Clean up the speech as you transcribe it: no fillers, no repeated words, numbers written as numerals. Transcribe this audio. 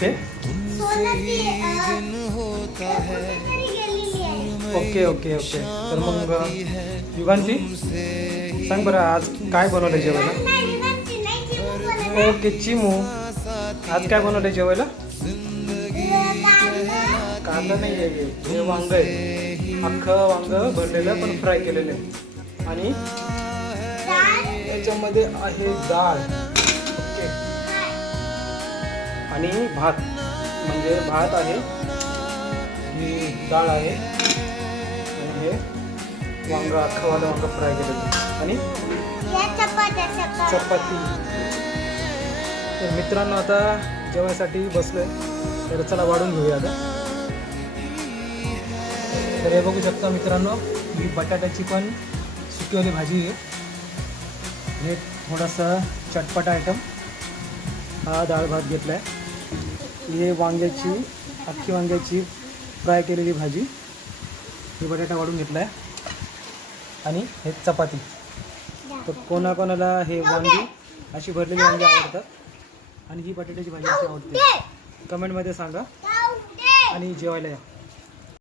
ते okay okay okay. तर मग युगांती सांग बरं आज काय बनवलं जेवायला. ओके चिमू आज काय बनवलं जेवायला. कांदा नाही आहे हे वांग आहे. अख्खं वांग भरलेलं पण फ्राय केलेलं आहे. आणि याच्यामध्ये आहे डाळ. ओके. आणि भात म्हणजे भात आहे. ही डाळ आहे. आणि हे वांग अख्खंवालं वांग फ्राय केलेलं. आणि चपाती. तर मित्रांनो आता जेवणासाठी बसलोय. तर चला वाढून घेऊया आता. तर हे बघू शकता मित्रांनो ही बटाट्याची पण सुकीवाली भाजी आहे. हे थोडासा चटपटा आयटम. हा डाळ भात घेतला आहे. हे वांग्याची अख्खी वांग्याची फ्राय केलेली भाजी. ही बटाटा वाढून घेतला आहे. आणि हे चपाती. तर कोणाकोणाला हे वांगी अशी भरलेली वांगी आवडतात आणि ही बटाट्याची भाजी अशी आवडते कमेंटमध्ये सांगा. आणि जेवायला या.